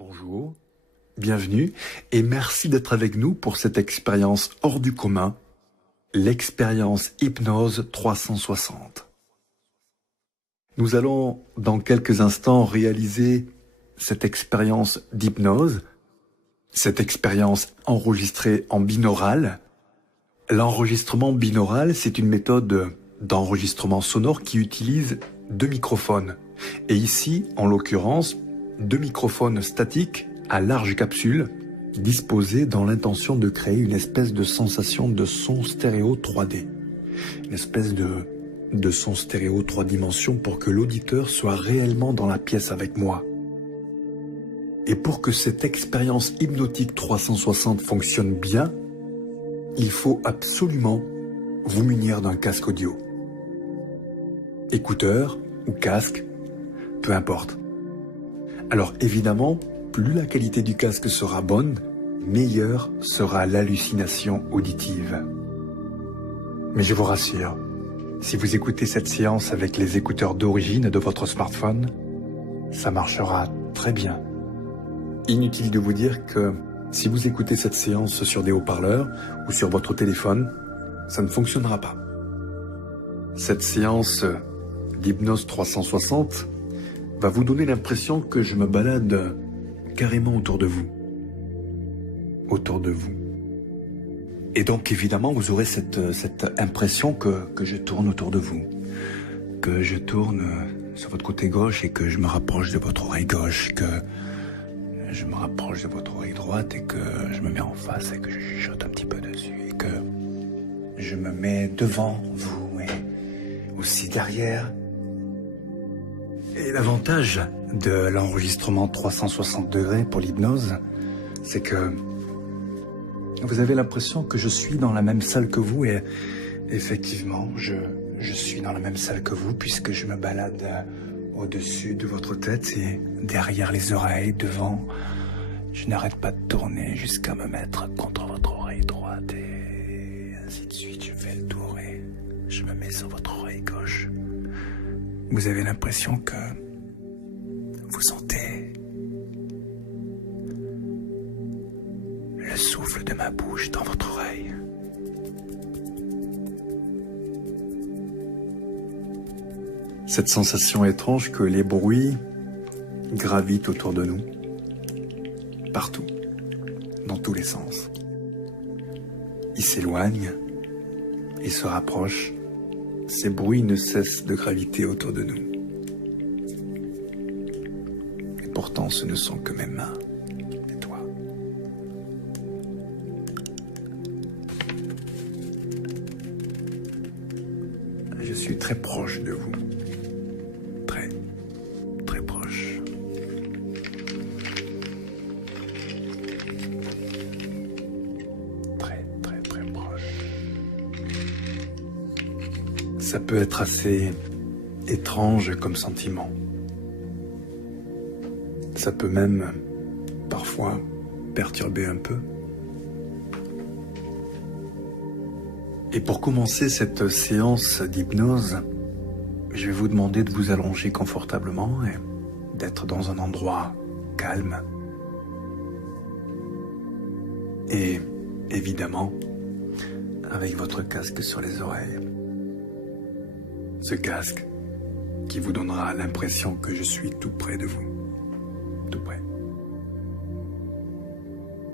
Bonjour, bienvenue et merci d'être avec nous pour cette expérience hors du commun, l'expérience Hypnose 360. Nous allons dans quelques instants réaliser cette expérience d'hypnose, cette expérience enregistrée en binaural. L'enregistrement binaural, c'est une méthode d'enregistrement sonore qui utilise deux microphones. Et ici, en l'occurrence, deux microphones statiques à large capsule disposés dans l'intention de créer une espèce de sensation de son stéréo 3D. Une espèce de son stéréo 3 dimensions pour que l'auditeur soit réellement dans la pièce avec moi. Et pour que cette expérience hypnotique 360 fonctionne bien, il faut absolument vous munir d'un casque audio. Écouteur ou casque, peu importe. Alors évidemment, plus la qualité du casque sera bonne, meilleure sera l'hallucination auditive. Mais je vous rassure, si vous écoutez cette séance avec les écouteurs d'origine de votre smartphone, ça marchera très bien. Inutile de vous dire que si vous écoutez cette séance sur des haut-parleurs ou sur votre téléphone, ça ne fonctionnera pas. Cette séance d'hypnose 360 va vous donner l'impression que je me balade carrément autour de vous. Autour de vous. Et donc évidemment, vous aurez cette impression que je tourne autour de vous. Que je tourne sur votre côté gauche et que je me rapproche de votre oreille gauche, que je me rapproche de votre oreille droite et que je me mets en face et que je chuchote un petit peu dessus et que je me mets devant vous et aussi derrière. Et l'avantage de l'enregistrement 360 degrés pour l'hypnose, c'est que vous avez l'impression que je suis dans la même salle que vous et effectivement, je suis dans la même salle que vous puisque je me balade au-dessus de votre tête et derrière les oreilles, devant. Je n'arrête pas de tourner jusqu'à me mettre contre votre oreille droite et ainsi de suite. Je fais le tour et je me mets sur votre oreille gauche. Vous avez l'impression que vous sentez le souffle de ma bouche dans votre oreille. Cette sensation étrange que les bruits gravitent autour de nous, partout, dans tous les sens. Ils s'éloignent, ils se rapprochent. Ces bruits ne cessent de graviter autour de nous. Et pourtant, ce ne sont que mes mains et toi. Je suis très proche de vous. Très, très proche. Très, très, très proche. Ça peut être assez étrange comme sentiment. Ça peut même, parfois, perturber un peu. Et pour commencer cette séance d'hypnose, je vais vous demander de vous allonger confortablement et d'être dans un endroit calme. Et évidemment, avec votre casque sur les oreilles. Ce casque qui vous donnera l'impression que je suis tout près de vous. Tout près.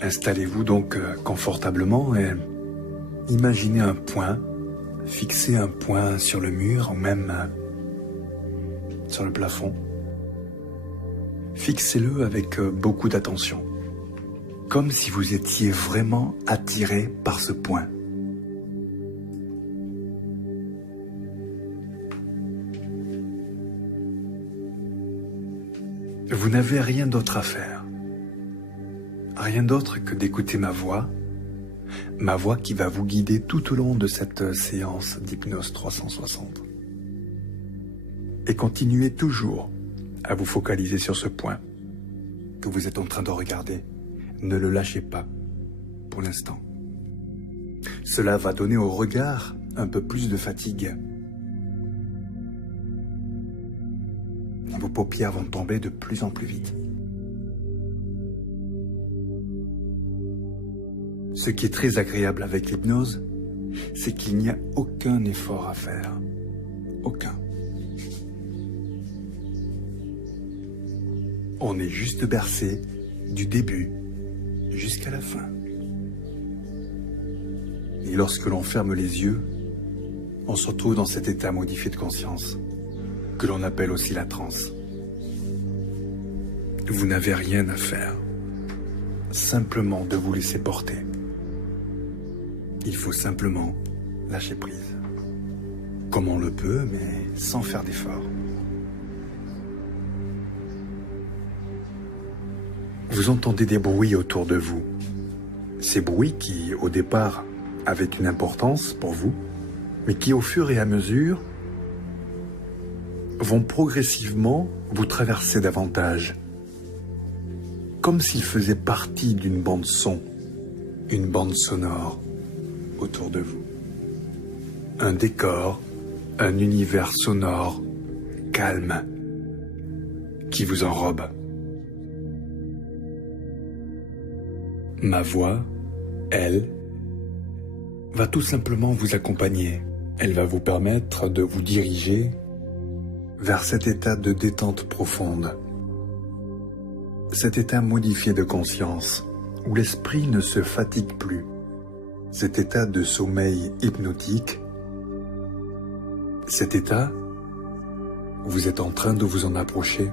Installez-vous donc confortablement et imaginez un point, fixez un point sur le mur ou même sur le plafond. Fixez-le avec beaucoup d'attention, comme si vous étiez vraiment attiré par ce point. Vous n'avez rien d'autre à faire. Rien d'autre que d'écouter ma voix qui va vous guider tout au long de cette séance d'hypnose 360. Et continuez toujours à vous focaliser sur ce point que vous êtes en train de regarder. Ne le lâchez pas pour l'instant. Cela va donner au regard un peu plus de fatigue. Vos paupières vont tomber de plus en plus vite. Ce qui est très agréable avec l'hypnose, c'est qu'il n'y a aucun effort à faire. Aucun. On est juste bercé du début jusqu'à la fin. Et lorsque l'on ferme les yeux, on se retrouve dans cet état modifié de conscience, que l'on appelle aussi la transe. Vous n'avez rien à faire, simplement de vous laisser porter. Il faut simplement lâcher prise, comme on le peut, mais sans faire d'effort. Vous entendez des bruits autour de vous. Ces bruits qui, au départ, avaient une importance pour vous, mais qui, au fur et à mesure, vont progressivement vous traverser davantage, comme s'ils faisaient partie d'une bande son, une bande sonore autour de vous. Un décor, un univers sonore, calme, qui vous enrobe. Ma voix, elle, va tout simplement vous accompagner. Elle va vous permettre de vous diriger vers cet état de détente profonde. Cet état modifié de conscience, où l'esprit ne se fatigue plus. Cet état de sommeil hypnotique. Cet état, vous êtes en train de vous en approcher,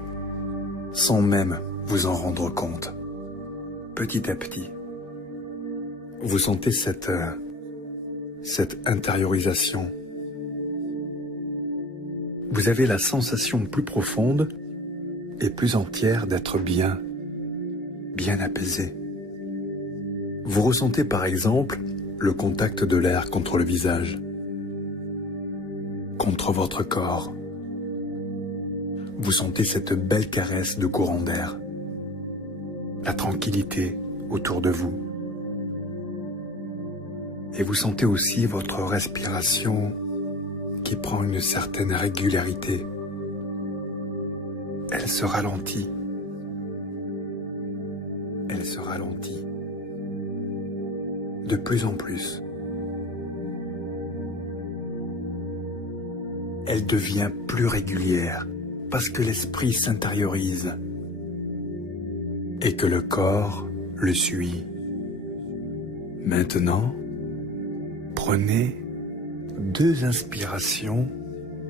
sans même vous en rendre compte. Petit à petit, vous sentez cette intériorisation. Vous avez la sensation plus profonde et plus entière d'être bien apaisé. Vous ressentez par exemple le contact de l'air contre le visage, contre votre corps. Vous sentez cette belle caresse de courant d'air, la tranquillité autour de vous. Et vous sentez aussi votre respiration qui prend une certaine régularité. Elle se ralentit. Elle se ralentit. De plus en plus. Elle devient plus régulière parce que l'esprit s'intériorise et que le corps le suit. Maintenant, prenez 2 inspirations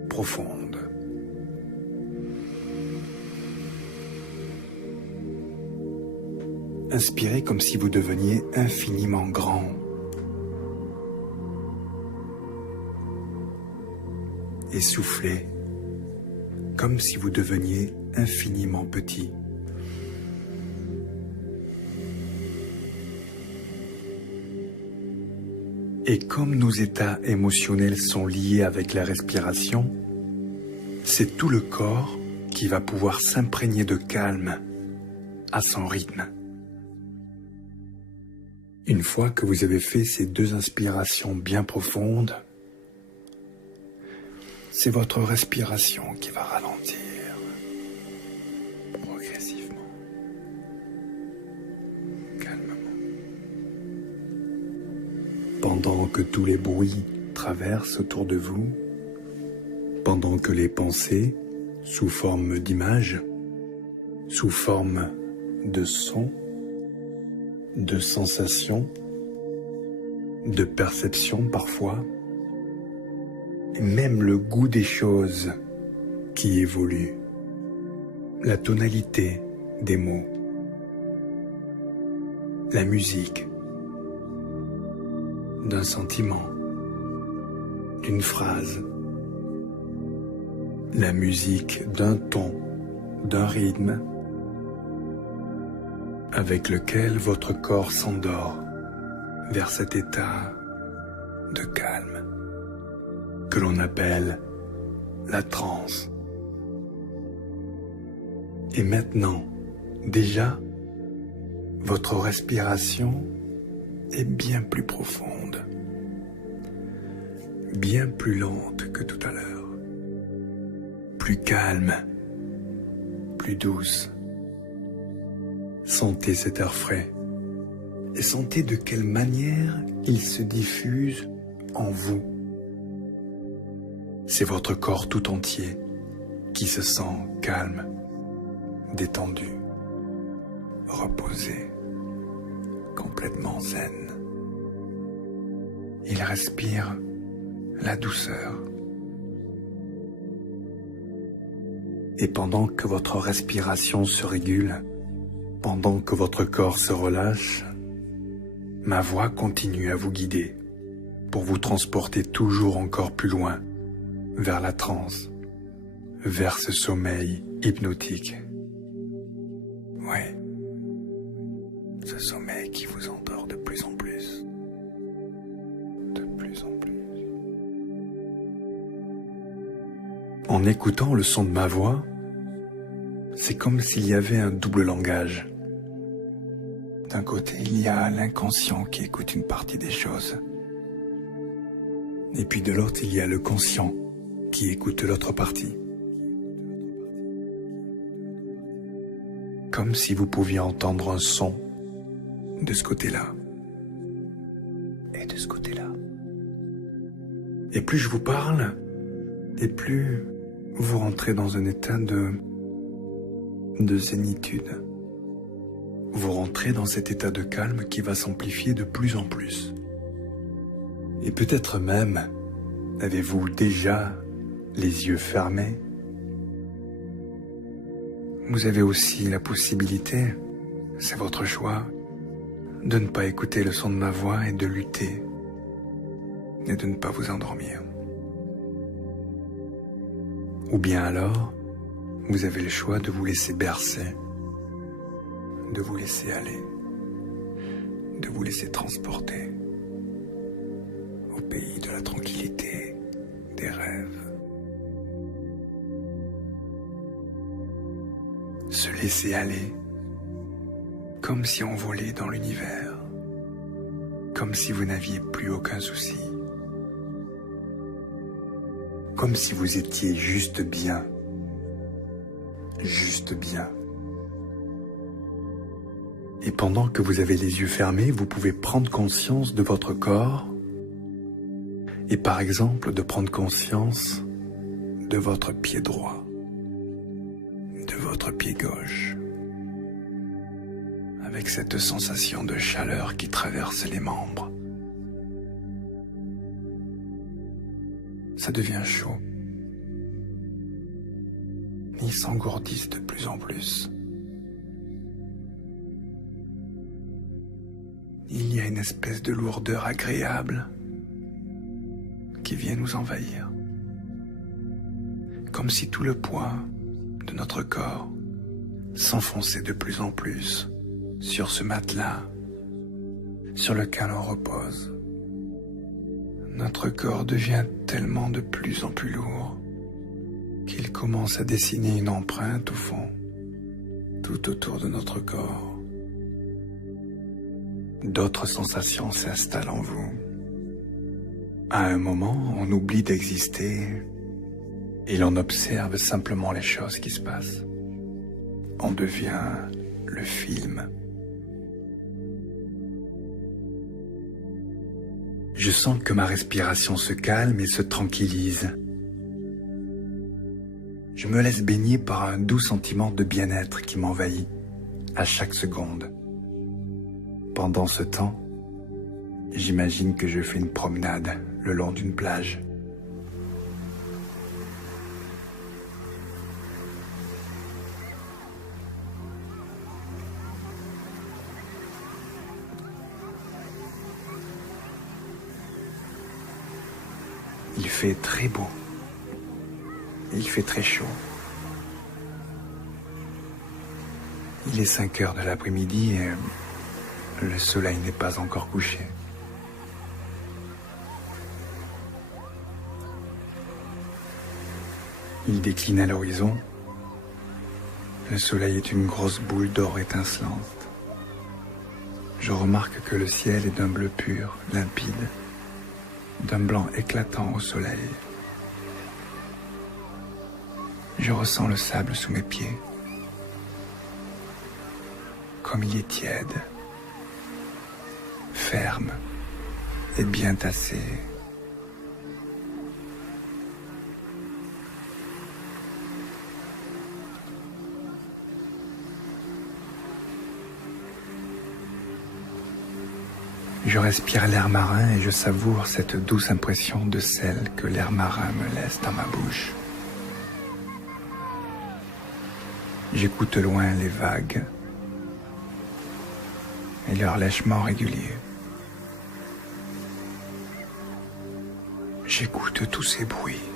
profondes. Inspirez comme si vous deveniez infiniment grand. Et soufflez comme si vous deveniez infiniment petit. Et comme nos états émotionnels sont liés avec la respiration, c'est tout le corps qui va pouvoir s'imprégner de calme à son rythme. Une fois que vous avez fait ces 2 inspirations bien profondes, c'est votre respiration qui va ralentir progressivement, calmement. Pendant que tous les bruits traversent autour de vous, pendant que les pensées, sous forme d'images, sous forme de sons, de sensations, de perceptions parfois, et même le goût des choses qui évoluent, la tonalité des mots, la musique d'un sentiment, d'une phrase, la musique d'un ton, d'un rythme, avec lequel votre corps s'endort vers cet état de calme que l'on appelle la transe. Et maintenant, déjà, votre respiration est bien plus profonde, bien plus lente que tout à l'heure, plus calme, plus douce. Sentez cet air frais et sentez de quelle manière il se diffuse en vous. C'est votre corps tout entier qui se sent calme, détendu, reposé, complètement zen. Il respire la douceur. Et pendant que votre respiration se régule, pendant que votre corps se relâche, ma voix continue à vous guider pour vous transporter toujours encore plus loin vers la transe, vers ce sommeil hypnotique. Oui, ce sommeil qui vous endort de plus en plus, de plus en plus. En écoutant le son de ma voix, c'est comme s'il y avait un double langage. D'un côté, il y a l'inconscient qui écoute une partie des choses. Et puis de l'autre, il y a le conscient qui écoute l'autre partie. Comme si vous pouviez entendre un son de ce côté-là et de ce côté-là. Et plus je vous parle, et plus vous rentrez dans un état de zénitude. Vous rentrez dans cet état de calme qui va s'amplifier de plus en plus. Et peut-être même, avez-vous déjà les yeux fermés? Vous avez aussi la possibilité, c'est votre choix, de ne pas écouter le son de ma voix et de lutter, et de ne pas vous endormir. Ou bien alors, vous avez le choix de vous laisser bercer, de vous laisser aller, de vous laisser transporter au pays de la tranquillité, des rêves. Se laisser aller, comme si on volait dans l'univers, comme si vous n'aviez plus aucun souci, comme si vous étiez juste bien, juste bien. Et pendant que vous avez les yeux fermés, vous pouvez prendre conscience de votre corps et par exemple de prendre conscience de votre pied droit, de votre pied gauche, avec cette sensation de chaleur qui traverse les membres. Ça devient chaud. Ils s'engourdissent de plus en plus. Il y a une espèce de lourdeur agréable qui vient nous envahir. Comme si tout le poids de notre corps s'enfonçait de plus en plus sur ce matelas sur lequel on repose. Notre corps devient tellement de plus en plus lourd qu'il commence à dessiner une empreinte au fond, tout autour de notre corps. D'autres sensations s'installent en vous. À un moment, on oublie d'exister et l'on observe simplement les choses qui se passent. On devient le film. Je sens que ma respiration se calme et se tranquillise. Je me laisse baigner par un doux sentiment de bien-être qui m'envahit à chaque seconde. Pendant ce temps, j'imagine que je fais une promenade le long d'une plage. Il fait très beau. Il fait très chaud. Il est 5 heures de l'après-midi et le soleil n'est pas encore couché. Il décline à l'horizon. Le soleil est une grosse boule d'or étincelante. Je remarque que le ciel est d'un bleu pur, limpide, d'un blanc éclatant au soleil. Je ressens le sable sous mes pieds, comme il est tiède ferme et bien tassée. Je respire l'air marin et je savoure cette douce impression de sel que l'air marin me laisse dans ma bouche. J'écoute loin les vagues et leur lèchement régulier. J'écoute tous ces bruits.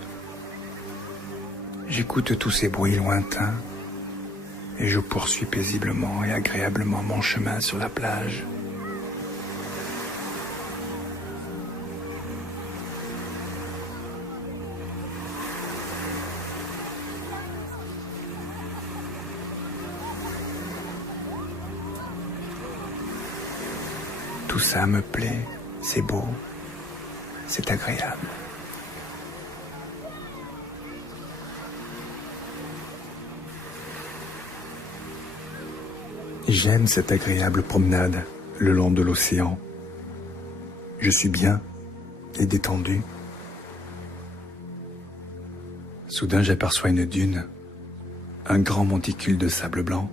J'écoute tous ces bruits lointains et je poursuis paisiblement et agréablement mon chemin sur la plage. Tout ça me plaît, c'est beau, c'est agréable. J'aime cette agréable promenade le long de l'océan. Je suis bien et détendu. Soudain, j'aperçois une dune, un grand monticule de sable blanc.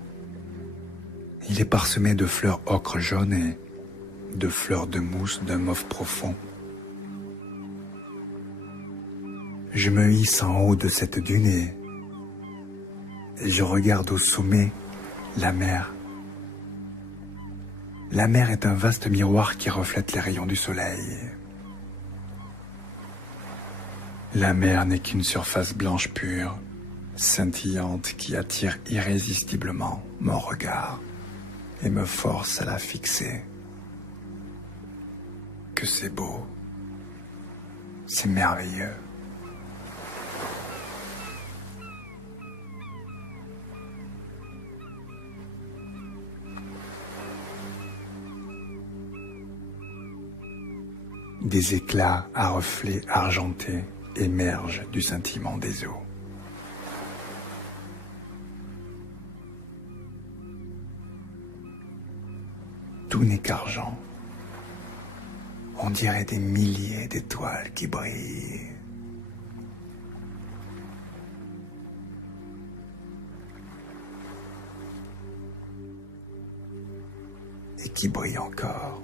Il est parsemé de fleurs ocre jaune et de fleurs de mousse d'un mauve profond. Je me hisse en haut de cette dune et je regarde au sommet la mer. La mer est un vaste miroir qui reflète les rayons du soleil. La mer n'est qu'une surface blanche pure, scintillante qui attire irrésistiblement mon regard et me force à la fixer. Que c'est beau, c'est merveilleux. Des éclats à reflets argentés émergent du scintillement des eaux. Tout n'est qu'argent. On dirait des milliers d'étoiles qui brillent. Et qui brillent encore.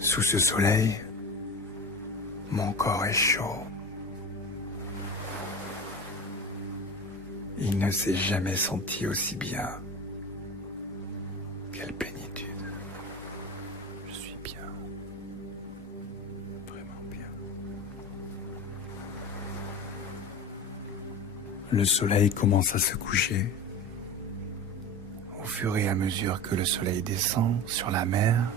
Sous ce soleil, mon corps est chaud. Il ne s'est jamais senti aussi bien. Quelle plénitude. Je suis bien. Vraiment bien. Le soleil commence à se coucher. Au fur et à mesure que le soleil descend sur la mer,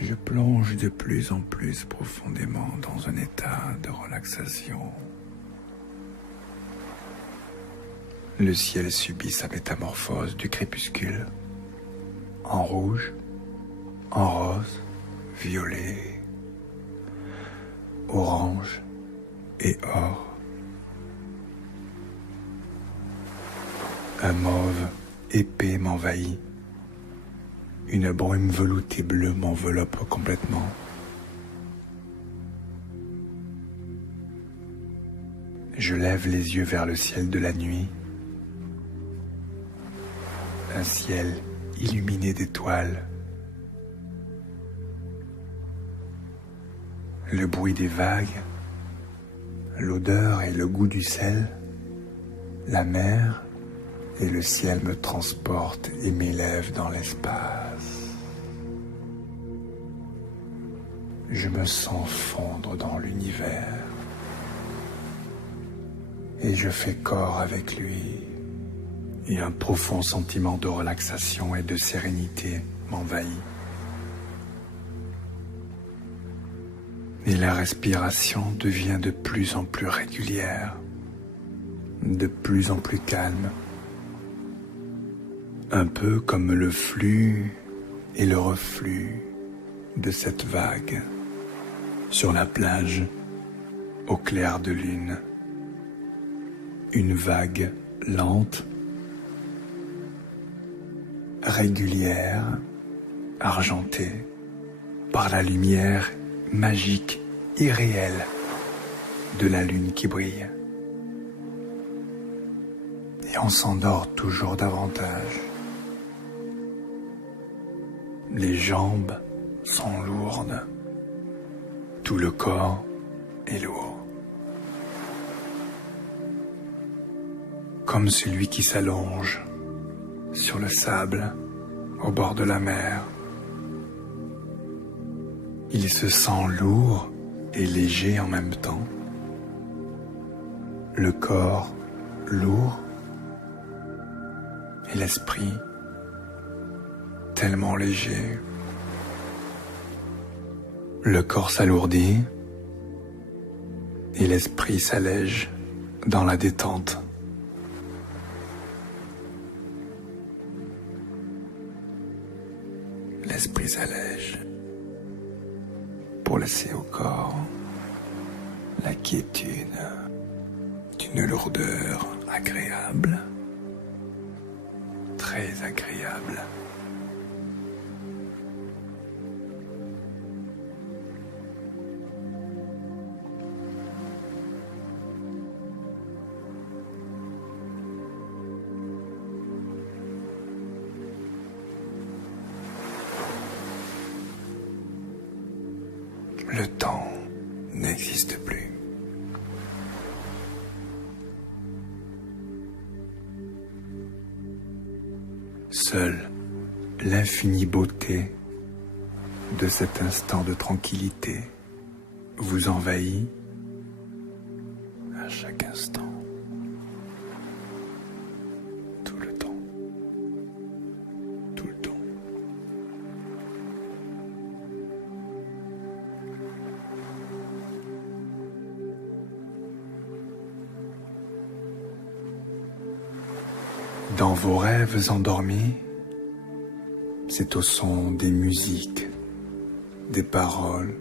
je plonge de plus en plus profondément dans un état de relaxation. Le ciel subit sa métamorphose du crépuscule, en rouge, en rose, violet, orange et or. Un mauve épais m'envahit. Une brume veloutée bleue m'enveloppe complètement. Je lève les yeux vers le ciel de la nuit. Un ciel illuminé d'étoiles. Le bruit des vagues, l'odeur et le goût du sel, la mer et le ciel me transportent et m'élèvent dans l'espace. Je me sens fondre dans l'univers et je fais corps avec lui. Et un profond sentiment de relaxation et de sérénité m'envahit. Et la respiration devient de plus en plus régulière, de plus en plus calme, un peu comme le flux et le reflux de cette vague sur la plage au clair de lune. Une vague lente régulière, argentée, par la lumière magique, irréelle de la lune qui brille. Et on s'endort toujours davantage. Les jambes sont lourdes, tout le corps est lourd. Comme celui qui s'allonge sur le sable au bord de la mer. Il se sent lourd et léger en même temps. Le corps lourd et l'esprit tellement léger. Le corps s'alourdit et l'esprit s'allège dans la détente. L'esprit s'allège pour laisser au corps la quiétude d'une lourdeur agréable, très agréable. Le temps n'existe plus. Seule l'infinie beauté de cet instant de tranquillité vous envahit à chaque instant, tout le temps, tout le temps. Dans vos rêves endormis, c'est au son des musiques, des paroles,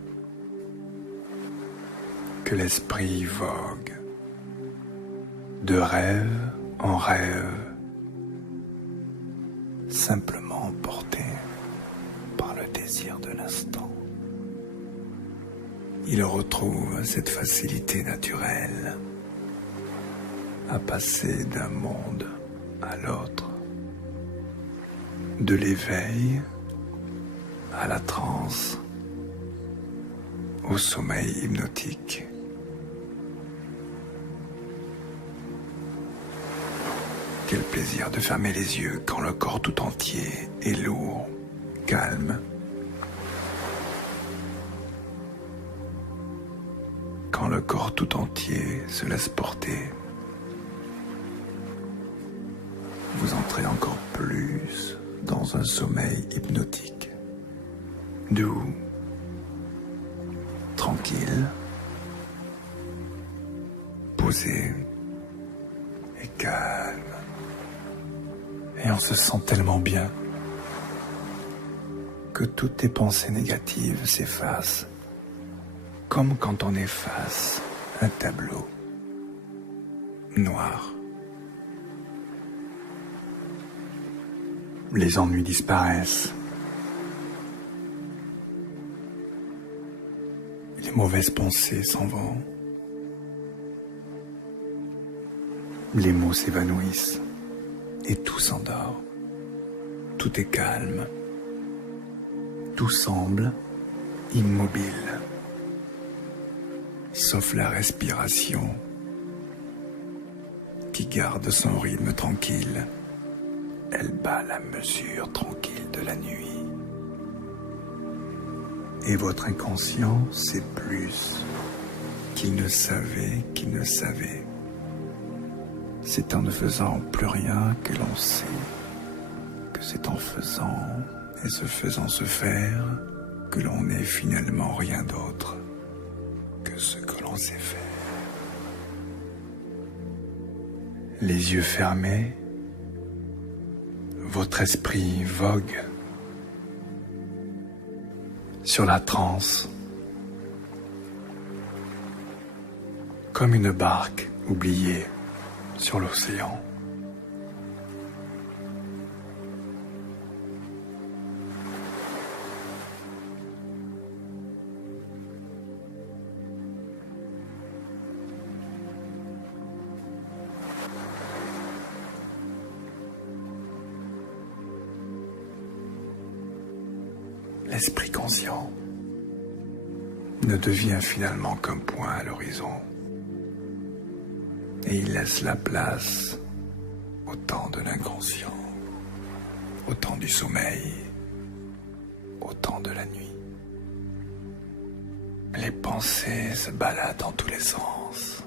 que l'esprit vogue, de rêve en rêve, simplement emporté par le désir de l'instant. Il retrouve cette facilité naturelle à passer d'un monde à l'autre, de l'éveil à la transe, au sommeil hypnotique. Quel plaisir de fermer les yeux quand le corps tout entier est lourd, calme. Quand le corps tout entier se laisse porter. Vous entrez encore plus dans un sommeil hypnotique, doux, tranquille, posé et calme. Et on se sent tellement bien que toutes les pensées négatives s'effacent, comme quand on efface un tableau noir. Les ennuis disparaissent. Les mauvaises pensées s'en vont. Les mots s'évanouissent et tout s'endort. Tout est calme. Tout semble immobile, sauf la respiration qui garde son rythme tranquille. Elle bat la mesure tranquille de la nuit. Et votre inconscient sait plus qu'il ne savait qu'il ne savait. C'est en ne faisant plus rien que l'on sait que c'est en faisant et se faisant se faire que l'on n'est finalement rien d'autre que ce que l'on sait faire. Les yeux fermés, votre esprit vogue sur la transe, comme une barque oubliée sur l'océan. l'esprit conscient ne devient finalement qu'un point à l'horizon et il laisse la place au temps de l'inconscient, au temps du sommeil, au temps de la nuit. Les pensées se baladent dans tous les sens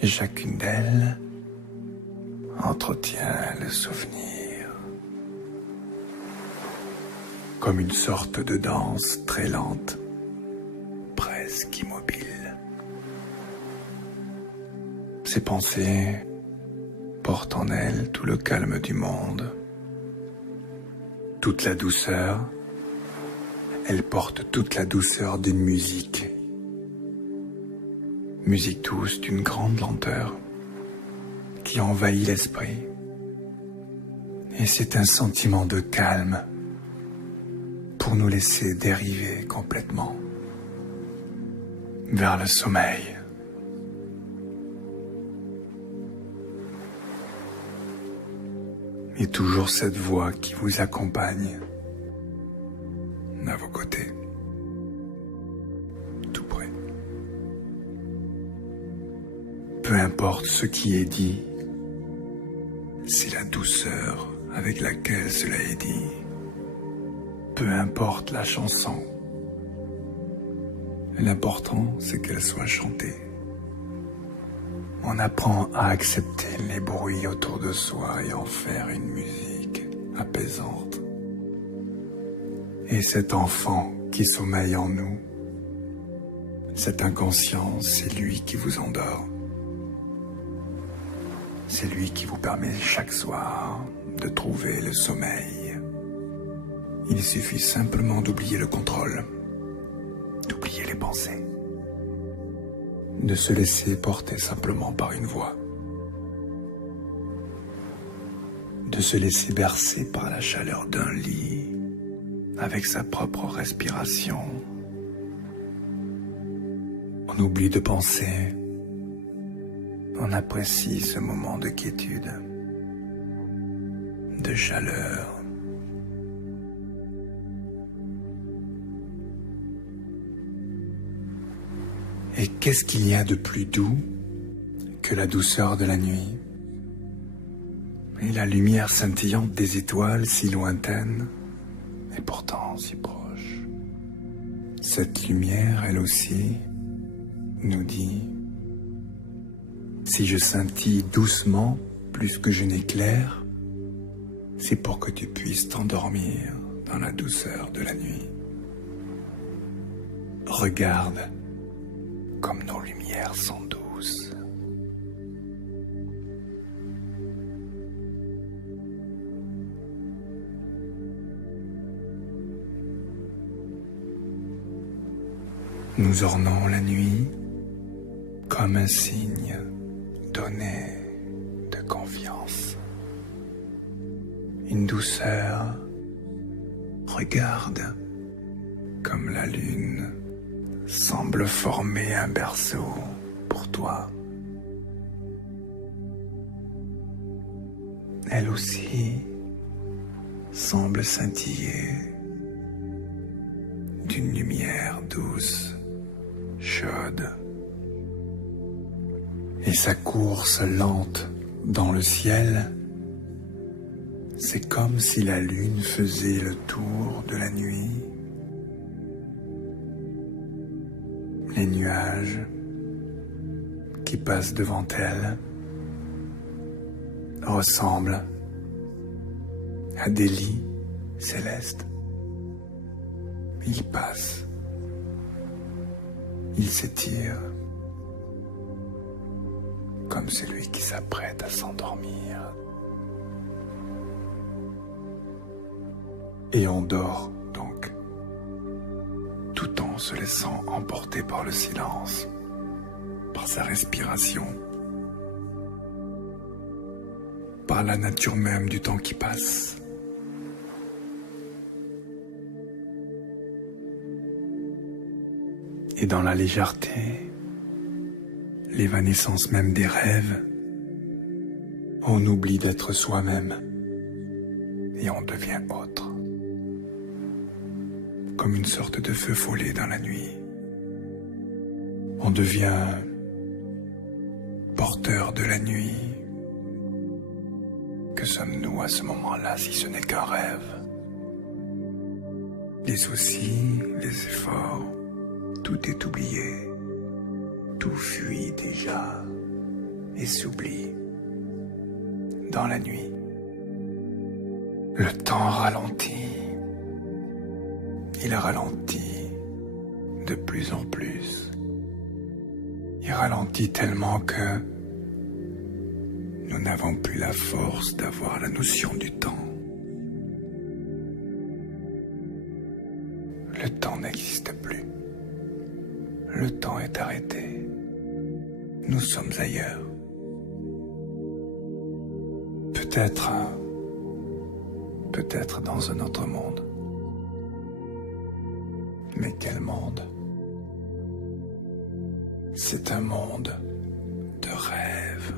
et chacune d'elles entretient le souvenir comme une sorte de danse très lente, presque immobile. Ces pensées portent en elles tout le calme du monde, toute la douceur. Elles portent toute la douceur d'une musique douce d'une grande lenteur qui envahit l'esprit. Et c'est un sentiment de calme pour nous laisser dériver complètement vers le sommeil. Et toujours cette voix qui vous accompagne à vos côtés, tout près. Peu importe ce qui est dit, c'est la douceur avec laquelle cela est dit. Peu importe la chanson, l'important c'est qu'elle soit chantée. On apprend à accepter les bruits autour de soi et en faire une musique apaisante. Et cet enfant qui sommeille en nous, cet inconscient, c'est lui qui vous endort. C'est lui qui vous permet chaque soir de trouver le sommeil. Il suffit simplement d'oublier le contrôle, d'oublier les pensées, de se laisser porter simplement par une voix, de se laisser bercer par la chaleur d'un lit, avec sa propre respiration. On oublie de penser, on apprécie ce moment de quiétude, de chaleur. Et qu'est-ce qu'il y a de plus doux que la douceur de la nuit et la lumière scintillante des étoiles si lointaines et pourtant si proche. Cette lumière, elle aussi, nous dit « Si je scintille doucement plus que je n'éclaire, c'est pour que tu puisses t'endormir dans la douceur de la nuit. Regarde comme nos lumières sont douces. » Nous ornons la nuit comme un signe donné de confiance. Une douceur, regarde comme la lune semble former un berceau pour toi. Elle aussi semble scintiller d'une lumière douce, chaude. Et sa course lente dans le ciel, c'est comme si la lune faisait le tour de la nuit. Les nuages qui passent devant elle ressemblent à des lits célestes. Ils passent, ils s'étirent, comme celui qui s'apprête à s'endormir. Et on dort donc, tout en se laissant emporter par le silence, par sa respiration, par la nature même du temps qui passe. Et dans la légèreté, l'évanescence même des rêves, on oublie d'être soi-même et on devient autre. comme une sorte de feu follet dans la nuit. On devient porteur de la nuit. Que sommes-nous à ce moment-là si ce n'est qu'un rêve? Les soucis, les efforts, tout est oublié. Tout fuit déjà et s'oublie dans la nuit. Le temps ralentit. Il ralentit de plus en plus. Il ralentit tellement que nous n'avons plus la force d'avoir la notion du temps. Le temps n'existe plus. Le temps est arrêté. Nous sommes ailleurs. Peut-être dans un autre monde. Mais quel monde? C'est un monde de rêve.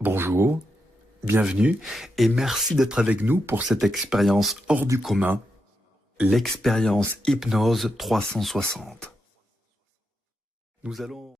Bonjour, bienvenue et merci d'être avec nous pour cette expérience hors du commun, l'expérience Hypnose 360. Nous allons